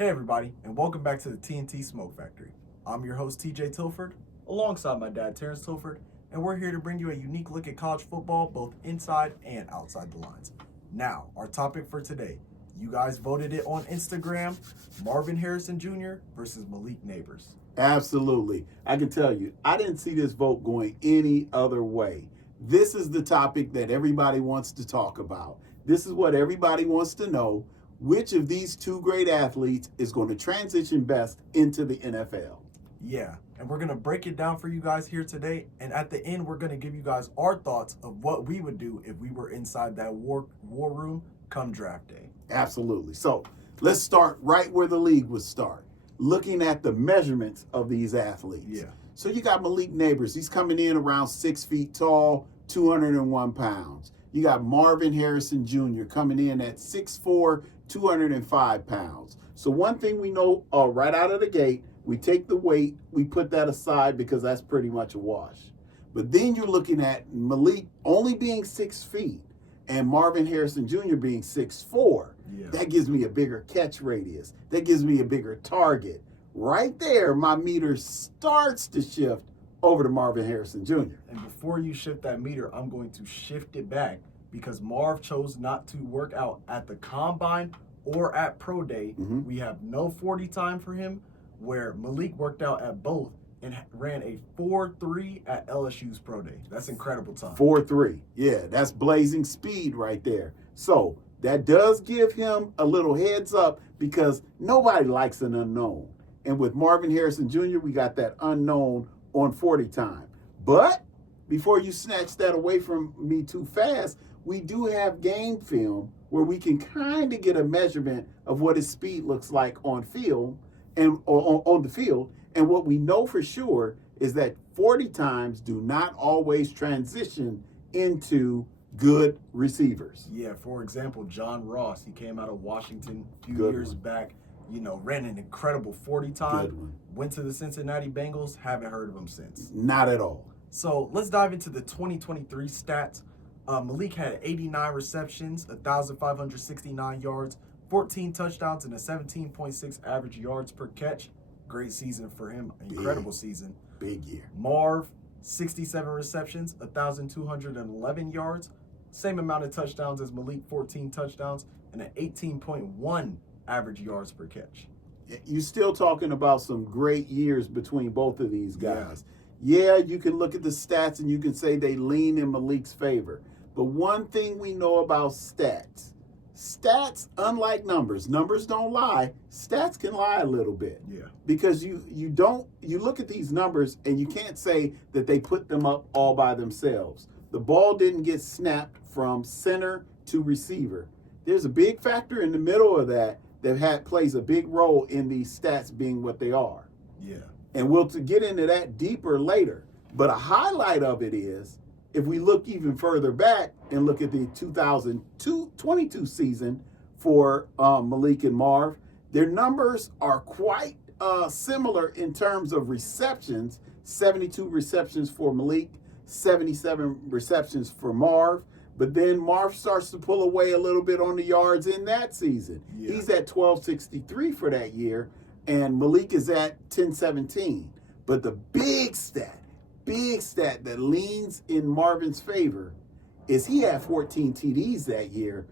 Hey everybody, and welcome back to the TNT Smoke Factory. I'm your host TJ Tilford, alongside my dad Terrence Tilford, and we're here to bring you a unique look at college football, both inside and outside the lines. Now, our topic for today. You guys voted it on Instagram, Marvin Harrison Jr. versus Malik Nabers. Absolutely. I can tell you, I didn't see this vote going any other way. This is the topic that everybody wants to talk about. This is what everybody wants to know. Which of these two great athletes is going to transition best into the NFL? Yeah, and we're going to break it down for you guys here today. And at the end, we're going to give you guys our thoughts of what we would do if we were inside that war room come draft day. Absolutely. So let's start right where the league would start, looking at the measurements of these athletes. Yeah. So you got Malik Nabers. He's coming in around 6 feet tall, 201 pounds. You got Marvin Harrison Jr. coming in at 6'4", 205 pounds. So one thing we know right out of the gate, we take the weight, we put that aside because that's pretty much a wash. But then you're looking at Malik only being 6 feet and Marvin Harrison Jr. being 6'4". Yeah. That gives me a bigger catch radius. That gives me a bigger target. Right there, my meter starts to shift over to Marvin Harrison Jr. And before you shift that meter, I'm going to shift it back because Marv chose not to work out at the combine or at pro day. Mm-hmm. We have no 40 time for him, where Malik worked out at both and ran a 4.3 at LSU's pro day. That's incredible time. 4.3. Yeah, that's blazing speed right there. So that does give him a little heads up because nobody likes an unknown. And with Marvin Harrison Jr., we got that unknown on 40 time. But before you snatch that away from me too fast, we do have game film where we can kind of get a measurement of what his speed looks like on field and on the field. And what we know for sure is that 40 times do not always transition into good receivers. Yeah, for example, John Ross, he came out of Washington a few Good years one. back, ran an incredible 40 time, Good one. went to the Cincinnati Bengals, haven't heard of him since. Not at all. So let's dive into the 2023 stats. Malik had 89 receptions, 1,569 yards, 14 touchdowns, and a 17.6 average yards per catch. Great season for him. Incredible season. Big year. Marv, 67 receptions, 1,211 yards. Same amount of touchdowns as Malik, 14 touchdowns, and an 18.1 average yards per catch. You're still talking about some great years between both of these guys. Yeah, you can look at the stats and you can say they lean in Malik's favor. But one thing we know about stats, unlike numbers don't lie. Stats can lie a little bit. Yeah. Because you look at these numbers and you can't say that they put them up all by themselves. The ball didn't get snapped from center to receiver. There's a big factor in the middle of that plays a big role in these stats being what they are. Yeah. And we'll get into that deeper later. But a highlight of it is, if we look even further back and look at the 2022 season for Malik and Marv, their numbers are quite similar in terms of receptions. 72 receptions for Malik, 77 receptions for Marv. But then Marv starts to pull away a little bit on the yards in that season. Yeah. He's at 1,263 for that year, and Malik is at 1,017. But the big stat that leans in Marvin's favor is he had 14 TDs that year,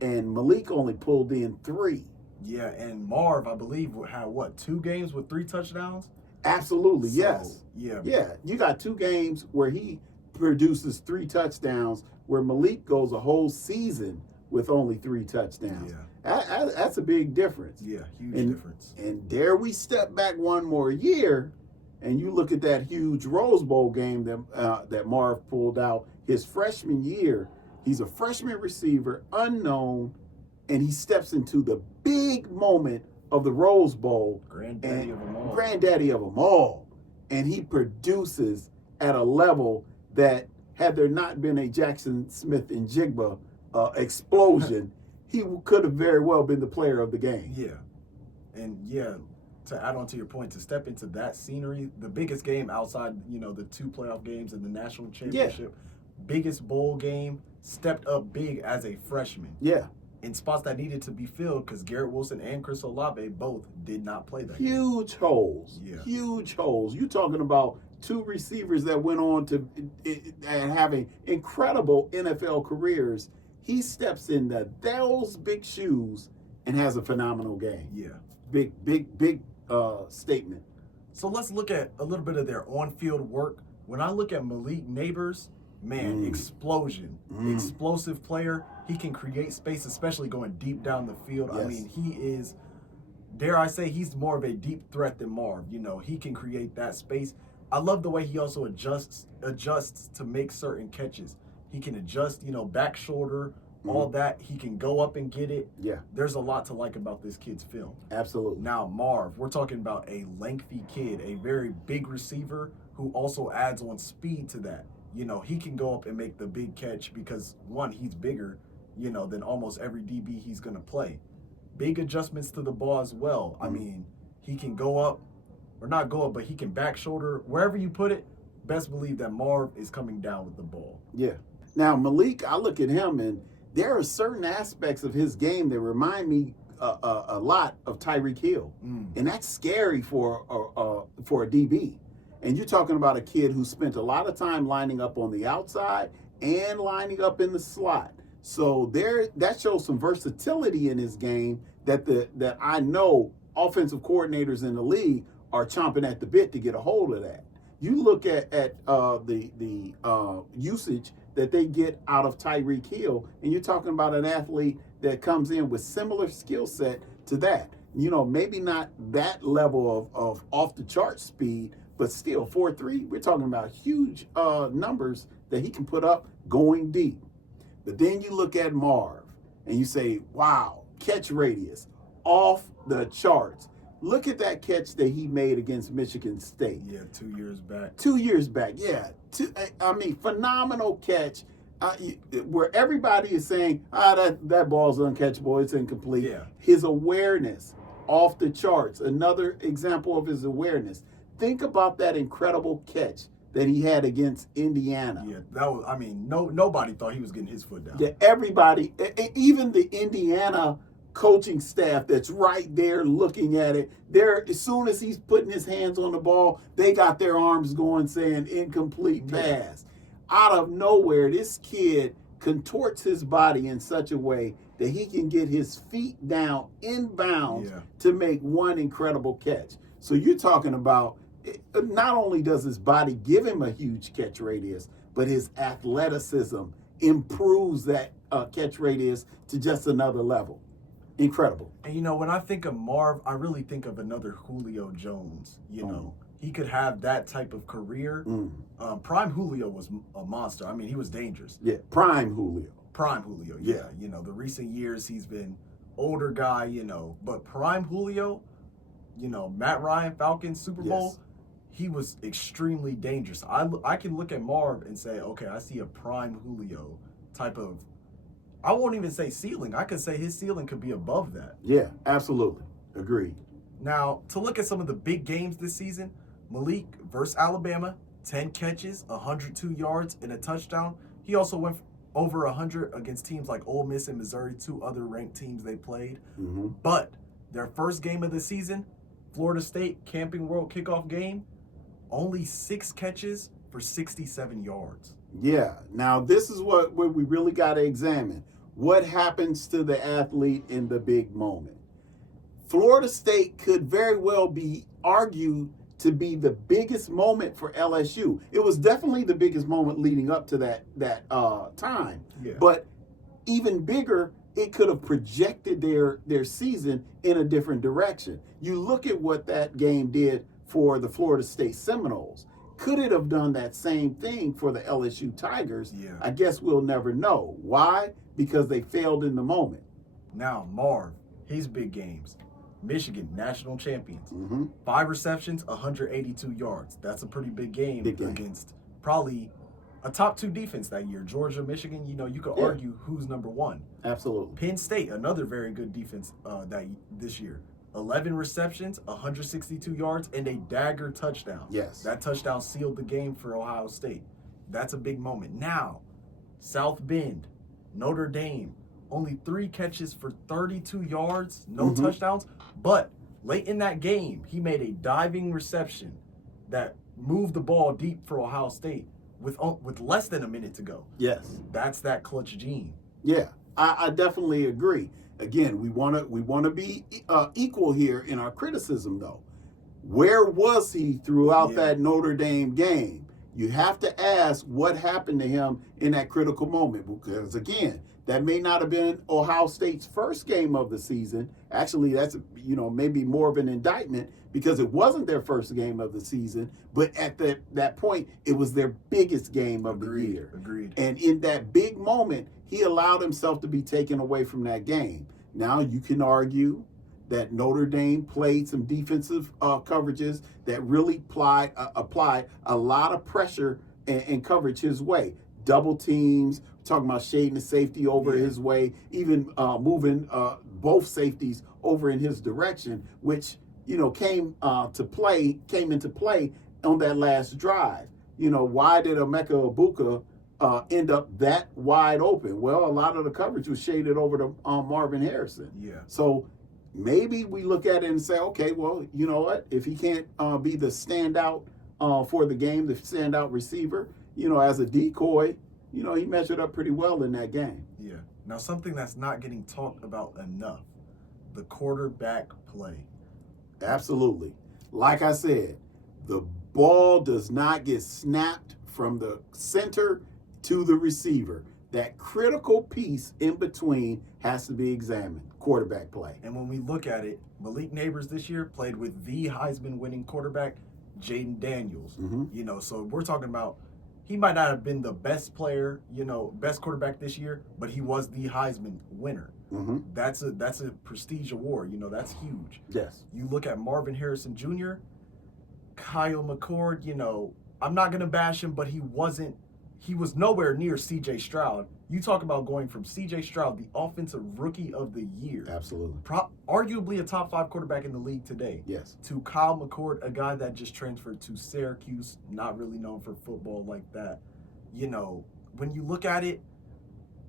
and Malik only pulled in 3. Yeah, and Marv, I believe, had 2 games with 3 touchdowns? Absolutely, So, yes. Yeah. You got 2 games where he produces 3 touchdowns, where Malik goes a whole season with only 3 touchdowns. Yeah. That's a big difference. Yeah, huge difference. And there we step back one more year, and you look at that huge Rose Bowl game that Marv pulled out his freshman year. He's a freshman receiver, unknown, and he steps into the big moment of the Rose Bowl. Granddaddy of them all. And he produces at a level that, had there not been a Jackson Smith and Jigba explosion, he could have very well been the player of the game. Yeah. And to add on to your point, to step into that scenery, the biggest game outside, the 2 playoff games and the national championship, biggest bowl game, stepped up big as a freshman. Yeah. in spots that needed to be filled because Garrett Wilson and Chris Olave both did not play that Huge holes. Yeah. Huge holes. You're talking about two receivers that went on to and having incredible NFL careers. He steps into those big shoes and has a phenomenal game. Yeah. Big statement. So let's look at a little bit of their on-field work. When I look at Malik Nabers, man, explosion. Explosive player. He can create space, especially going deep down the field. Yes. I mean, he is, dare I say, he's more of a deep threat than Marv. You know, he can create that space. I love the way he also adjusts to make certain catches. He can adjust, back shoulder, all that. He can go up and get it. Yeah. There's a lot to like about this kid's film. Absolutely. Now, Marv, we're talking about a lengthy kid, a very big receiver who also adds on speed to that. He can go up and make the big catch because, one, he's bigger, than almost every DB he's going to play. Big adjustments to the ball as well. I mean, he can go up, or not go up, but he can back shoulder. Wherever you put it, best believe that Marv is coming down with the ball. Yeah. Now, Malik, I look at him, and there are certain aspects of his game that remind me a lot of Tyreek Hill. And that's scary for a DB. And you're talking about a kid who spent a lot of time lining up on the outside and lining up in the slot. So that shows some versatility in his game that I know offensive coordinators in the league are chomping at the bit to get a hold of that. You look at the usage that they get out of Tyreek Hill, and you're talking about an athlete that comes in with similar skill set to that. Maybe not that level of off the chart speed, but still 4.3. We're talking about huge numbers that he can put up going deep. But then you look at Marv and you say, wow, catch radius off the charts. Look at that catch that he made against Michigan State. Yeah, 2 years back. 2 years back, yeah. Phenomenal catch where everybody is saying, that ball's uncatchable, it's incomplete. Yeah. His awareness off the charts, another example of his awareness. Think about that incredible catch that he had against Indiana. Yeah, that was, nobody thought he was getting his foot down. Yeah, everybody, even the Indiana coaching staff that's right there looking at it, as soon as he's putting his hands on the ball, they got their arms going saying incomplete pass. Out of nowhere, this kid contorts his body in such a way that he can get his feet down inbounds to make one incredible catch. So you're talking about not only does his body give him a huge catch radius, but his athleticism improves that catch radius to just another level. Incredible. And when I think of Marv, I really think of another Julio Jones. He could have that type of career. Prime Julio was a monster. He was dangerous. Yeah, prime Julio. Prime Julio, yeah. The recent years he's been older guy, but prime Julio, Matt Ryan, Falcons, Super Bowl, he was extremely dangerous. I can look at Marv and say, okay, I see a prime Julio type of, I won't even say ceiling. I could say his ceiling could be above that. Yeah, absolutely. Agreed. Now, to look at some of the big games this season, Malik versus Alabama, 10 catches, 102 yards, and a touchdown. He also went over 100 against teams like Ole Miss and Missouri, two other ranked teams they played. But their first game of the season, Florida State Camping World kickoff game, only 6 catches for 67 yards. Yeah. Now, this is what we really got to examine. What happens to the athlete in the big moment? Florida State could very well be argued to be the biggest moment for LSU. It was definitely the biggest moment leading up to that time. Yeah. But even bigger, it could have projected their season in a different direction. You look at what that game did for the Florida State Seminoles. Could it have done that same thing for the LSU Tigers? Yeah. I guess we'll never know. Why? Because they failed in the moment. Now, Marv, his big games. Michigan, national champions. 5 receptions, 182 yards. That's a pretty big game against probably a top 2 defense that year. Georgia, Michigan, you could argue who's number 1. Absolutely. Penn State, another very good defense this year. 11 receptions, 162 yards, and a dagger touchdown. Yes. That touchdown sealed the game for Ohio State. That's a big moment. Now, South Bend, Notre Dame, only 3 catches for 32 yards, no touchdowns. But late in that game, he made a diving reception that moved the ball deep for Ohio State with less than a minute to go. Yes. That's that clutch gene. Yeah, I definitely agree. Again, we want to be equal here in our criticism, though. Where was he throughout that Notre Dame game? You have to ask what happened to him in that critical moment, because again, that may not have been Ohio State's first game of the season. Actually, that's maybe more of an indictment because it wasn't their first game of the season, but at that point, it was their biggest game of the year. Agreed. And in that big moment, he allowed himself to be taken away from that game. Now you can argue that Notre Dame played some defensive coverages that really applied a lot of pressure and coverage his way. Double teams, talking about shading the safety over his way, even moving both safeties over in his direction, which came into play on that last drive. Why did Emeka Egbuka end up that wide open? Well, a lot of the coverage was shaded over to Marvin Harrison. Yeah. So maybe we look at it and say, okay, well, you know what? If he can't be the standout for the game, the standout receiver, as a decoy, he measured up pretty well in that game. Yeah. Now, something that's not getting talked about enough, the quarterback play. Absolutely. Like I said, the ball does not get snapped from the center to the receiver. That critical piece in between has to be examined, quarterback play. And when we look at it, Malik Nabers this year played with the Heisman winning quarterback, Jaden Daniels. So we're talking about he might not have been the best player, best quarterback this year, but he was the Heisman winner. That's a prestige award. That's huge. Yes. You look at Marvin Harrison Jr., Kyle McCord, I'm not going to bash him, but he was nowhere near C.J. Stroud. You talk about going from C.J. Stroud, the offensive rookie of the year. Absolutely. Arguably a top 5 quarterback in the league today. Yes. To Kyle McCord, a guy that just transferred to Syracuse, not really known for football like that. When you look at it,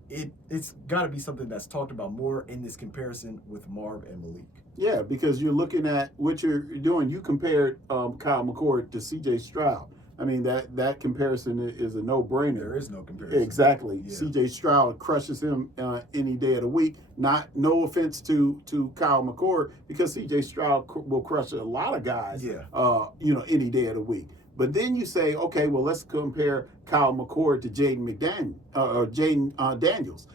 it's got to be something that's talked about more in this comparison with Marv and Malik. Yeah, because you're looking at what you're doing. You compared Kyle McCord to C.J. Stroud. I mean, that comparison is a no-brainer. There is no comparison. Exactly. Yeah. C.J. Stroud crushes him any day of the week. No offense to Kyle McCord, because C.J. Stroud will crush a lot of guys, any day of the week. But then you say, okay, well, let's compare Kyle McCord to Jaden Daniels.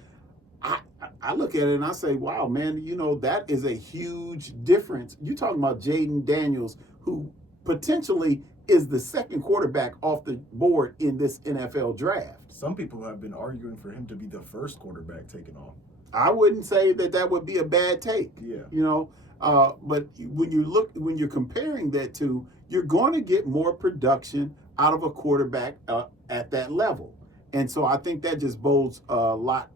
I look at it and I say, wow, man, that is a huge difference. You're talking about Jaden Daniels, who potentially is the second quarterback off the board in this NFL draft. Some people have been arguing for him to be the first quarterback taken off. I wouldn't say that would be a bad take. Yeah. But when you're comparing that to, you're going to get more production out of a quarterback at that level. And so I think that just bodes a lot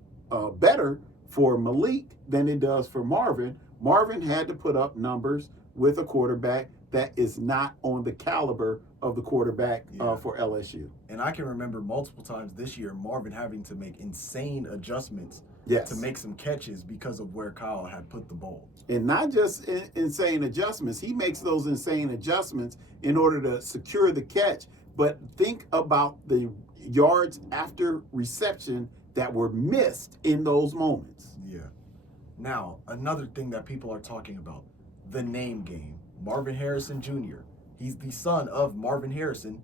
better for Malik than it does for Marvin. Marvin had to put up numbers with a quarterback that is not on the caliber of the quarterback for LSU. And I can remember multiple times this year Marvin having to make insane adjustments to make some catches because of where Kyle had put the ball. And not just insane adjustments. He makes those insane adjustments in order to secure the catch. But think about the yards after reception that were missed in those moments. Yeah. Now, another thing that people are talking about, the name game. Marvin Harrison Jr. He's the son of Marvin Harrison,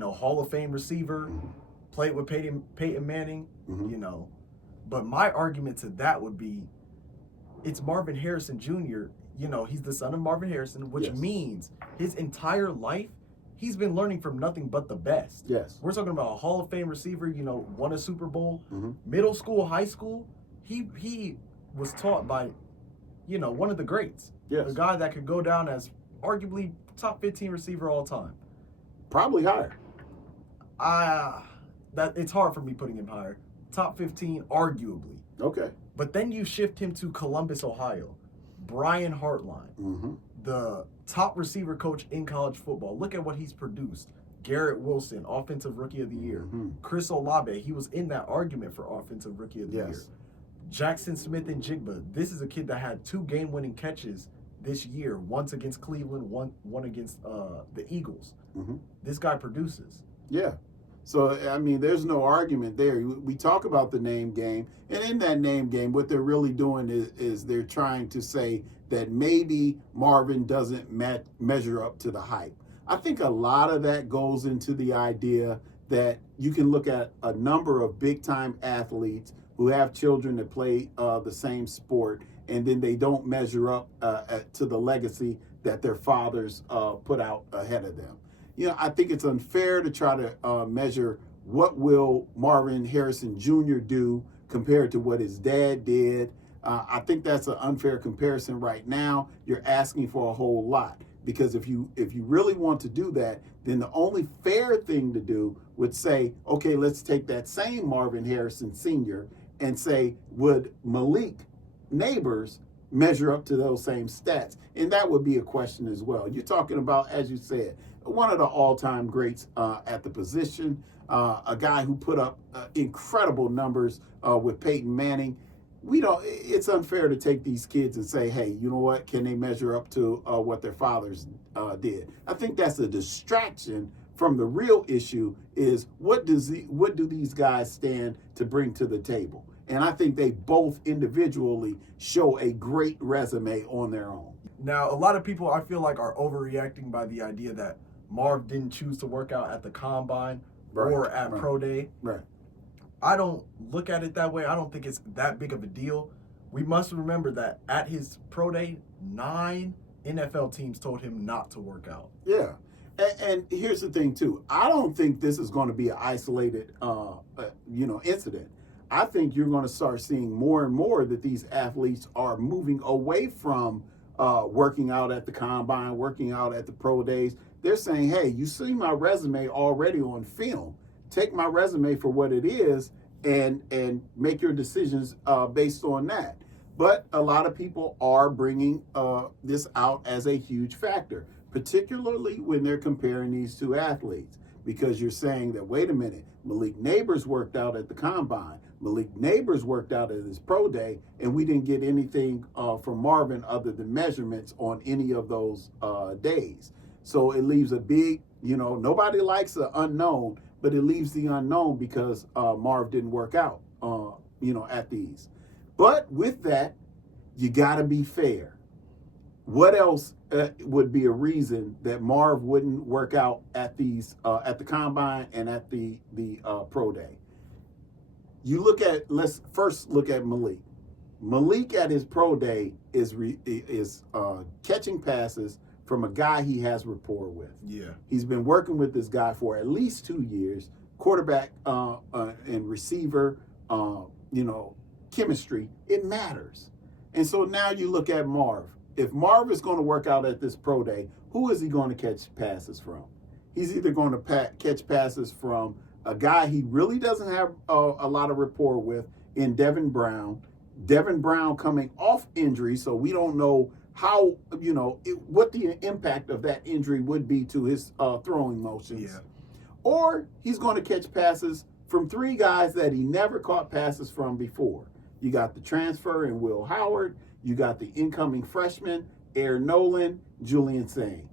Hall of Fame receiver, played with Peyton Manning, But my argument to that would be, it's Marvin Harrison Jr., he's the son of Marvin Harrison, which means his entire life, he's been learning from nothing but the best. Yes. We're talking about a Hall of Fame receiver, won a Super Bowl, middle school, high school. He was taught by, one of the greats. Yes. A guy that could go down as arguably top 15 receiver all time. Probably higher. It's hard for me putting him higher. Top 15, arguably. Okay. But then you shift him to Columbus, Ohio. Brian Hartline, the top receiver coach in college football. Look at what he's produced. Garrett Wilson, Offensive Rookie of the Year. Chris Olave, he was in that argument for Offensive Rookie of the Year. Jackson Smith and Jigba. This is a kid that had 2 game-winning catches this year, once against Cleveland, one against the Eagles. Mm-hmm. This guy produces. Yeah. So, I mean, there's no argument there. We talk about the name game, and in that name game, what they're really doing is they're trying to say that maybe Marvin doesn't measure up to the hype. I think a lot of that goes into the idea that you can look at a number of big-time athletes who have children that play the same sport, and then they don't measure up to the legacy that their fathers put out ahead of them. You know, I think it's unfair to try to measure what will Marvin Harrison Jr. do compared to what his dad did. I think that's an unfair comparison right now. You're asking for a whole lot, because if you really want to do that, then the only fair thing to do would say, okay, let's take that same Marvin Harrison Sr. and say, would Malik Nabers measure up to those same stats? And that would be a question as well. You're talking about, as you said, one of the all-time greats at the position, a guy who put up incredible numbers with Peyton Manning. It's unfair to take these kids and say, hey, you know what, can they measure up to what their fathers did? I think that's a distraction from the real issue, is what do these guys stand to bring to the table? And I think they both individually show a great resume on their own. Now, a lot of people, I feel like, are overreacting by the idea that Marv didn't choose to work out at the combine or at Pro Day. Right. I don't look at it that way. I don't think it's that big of a deal. We must remember that at his Pro Day, 9 NFL teams told him not to work out. Yeah. And here's the thing, too. I don't think this is going to be an isolated, incident. I think you're going to start seeing more and more that these athletes are moving away from working out at the combine, working out at the pro days. They're saying, hey, you see my resume already on film. Take my resume for what it is and make your decisions based on that. But a lot of people are bringing this out as a huge factor, particularly when they're comparing these two athletes, because you're saying that, wait a minute, Malik Nabers worked out at the combine. Malik Nabers worked out at his pro day, and we didn't get anything from Marvin other than measurements on any of those days. So it leaves a big, nobody likes the unknown, but it leaves the unknown because Marv didn't work out, at these. But with that, you got to be fair. What else would be a reason that Marv wouldn't work out at these at the combine and at the pro day? Let's first look at Malik. Malik at his pro day is catching passes from a guy he has rapport with. Yeah. He's been working with this guy for at least 2 years. Quarterback and receiver, chemistry, it matters. And so now you look at Marv. If Marv is going to work out at this pro day, who is he going to catch passes from? He's either going to catch passes from a guy he really doesn't have a lot of rapport with in Devin Brown. Devin Brown coming off injury, so we don't know how, what the impact of that injury would be to his throwing motions. Yeah. Or he's going to catch passes from 3 guys that he never caught passes from before. You got the transfer in Will Howard. You got the incoming freshman, Air Nolan, Julian Sang.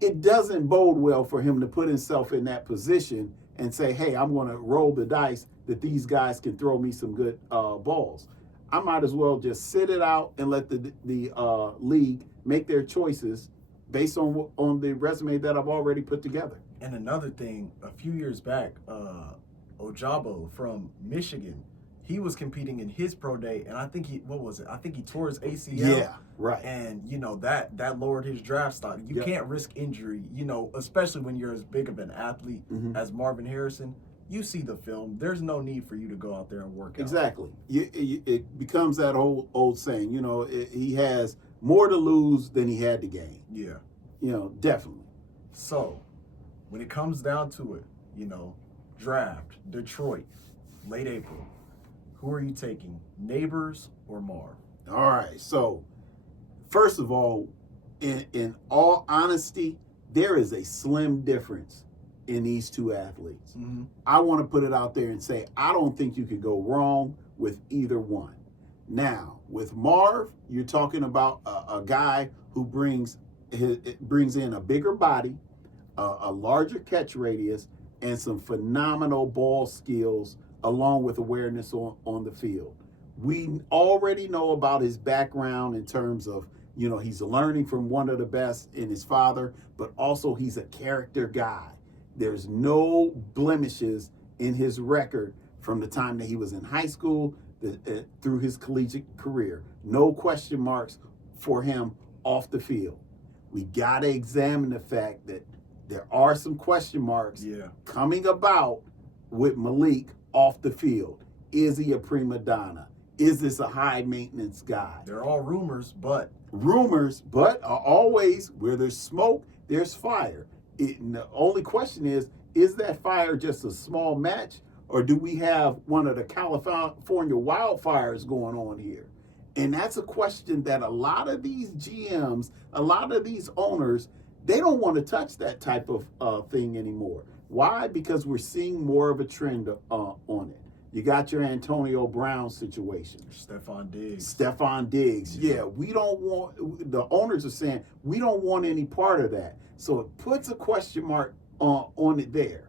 It doesn't bode well for him to put himself in that position and say, hey, I'm going to roll the dice that these guys can throw me some good balls. I might as well just sit it out and let the league make their choices based on the resume that I've already put together. And another thing, a few years back, Ojabo from Michigan, he was competing in his pro day, and I think he tore his ACL. Yeah, right. And, that lowered his draft stock. You can't risk injury, especially when you're as big of an athlete as Marvin Harrison. You see the film. There's no need for you to go out there and work out. Exactly. It becomes that old saying, he has more to lose than he had to gain. Yeah. Definitely. So, when it comes down to it, draft, Detroit, late April, who are you taking, Nabers or Marv? All right. So, first of all, in all honesty, there is a slim difference in these two athletes. Mm-hmm. I want to put it out there and say, I don't think you could go wrong with either one. Now, with Marv, you're talking about a guy who brings in a bigger body, a larger catch radius, and some phenomenal ball skills along with awareness on the field. We already know about his background in terms of, he's learning from one of the best in his father, but also he's a character guy. There's no blemishes in his record from the time that he was in high school through his collegiate career. No question marks for him off the field. We got to examine the fact that there are some question marks coming about with Malik off the field. Is he a prima donna? Is this a high maintenance guy? They're all rumors, but always where there's smoke, there's fire. The only question is that fire just a small match, or do we have one of the California wildfires going on here? And that's a question that a lot of these GMs, a lot of these owners, they don't want to touch that type of thing anymore. Why? Because we're seeing more of a trend on it. You got your Antonio Brown situation. Stephon Diggs. Yeah, we don't want, the owners are saying, we don't want any part of that. So it puts a question mark on it there.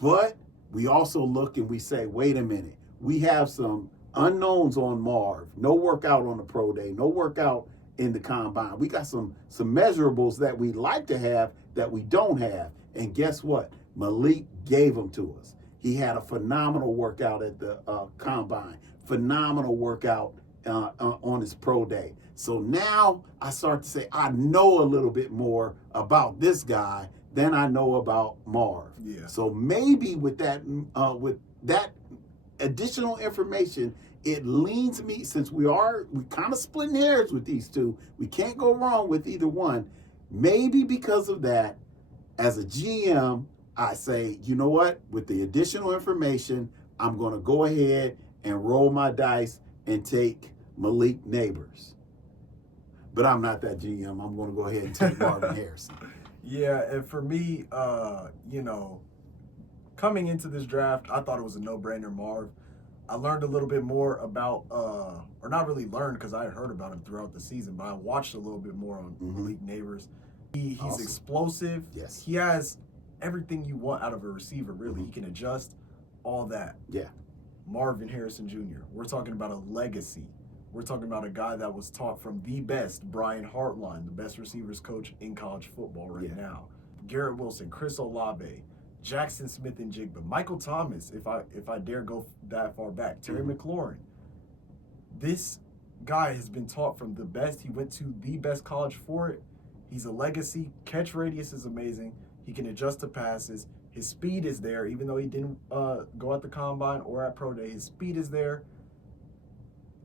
But we also look and we say, wait a minute, we have some unknowns on Marv. No workout on the pro day, no workout in the combine. We got some measurables that we like to have that we don't have. And guess what? Malik gave them to us. He had a phenomenal workout at the combine, phenomenal workout on his pro day. So now I start to say, I know a little bit more about this guy than I know about Marv. Yeah. So maybe with that additional information, it leans me, since we kind of splitting hairs with these two, we can't go wrong with either one. Maybe because of that, as a GM, I say, you know what? With the additional information, I'm going to go ahead and roll my dice and take Malik Nabers. But I'm not that GM. I'm going to go ahead and take Marvin Harrison. Yeah, and for me, coming into this draft, I thought it was a no-brainer, Marv. I learned a little bit more about, or not really learned because I had heard about him throughout the season, but I watched a little bit more on Malik Nabers. He's awesome. Explosive. Yes. He has everything you want out of a receiver, really. He can adjust, all that. Yeah. Marvin Harrison Jr., we're talking about a legacy. We're talking about a guy that was taught from the best, Brian Hartline, the best receivers coach in college football right now. Garrett Wilson, Chris Olave, Jackson Smith and Jigba, Michael Thomas, if I dare go that far back, Terry McLaurin. This guy has been taught from the best. He went to the best college for it. He's a legacy. Catch radius is amazing. He can adjust to passes. His speed is there, even though he didn't go at the combine or at pro day. His speed is there.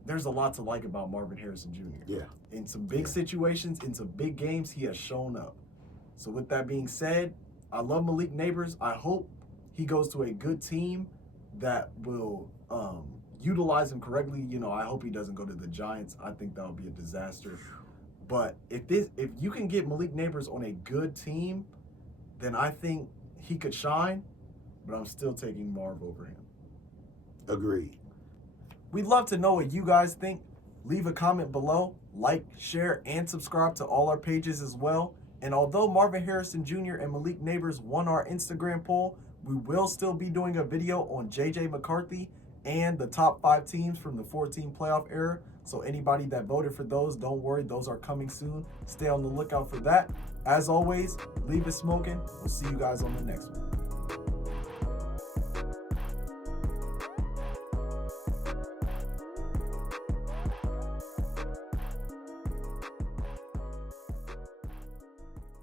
There's a lot to like about Marvin Harrison Jr. Yeah. In some big situations, in some big games, he has shown up. So with that being said, I love Malik Nabers. I hope he goes to a good team that will utilize him correctly. I hope he doesn't go to the Giants. I think that would be a disaster. But if you can get Malik Nabers on a good team, then I think he could shine. But I'm still taking Marv over him. Agreed. We'd love to know what you guys think. Leave a comment below, like, share, and subscribe to all our pages as well. And although Marvin Harrison Jr. and Malik Nabers won our Instagram poll, we will still be doing a video on J.J. McCarthy and the top 5 teams from the 4-team playoff era. So anybody that voted for those, don't worry, those are coming soon. Stay on the lookout for that. As always, leave it smoking. We'll see you guys on the next one.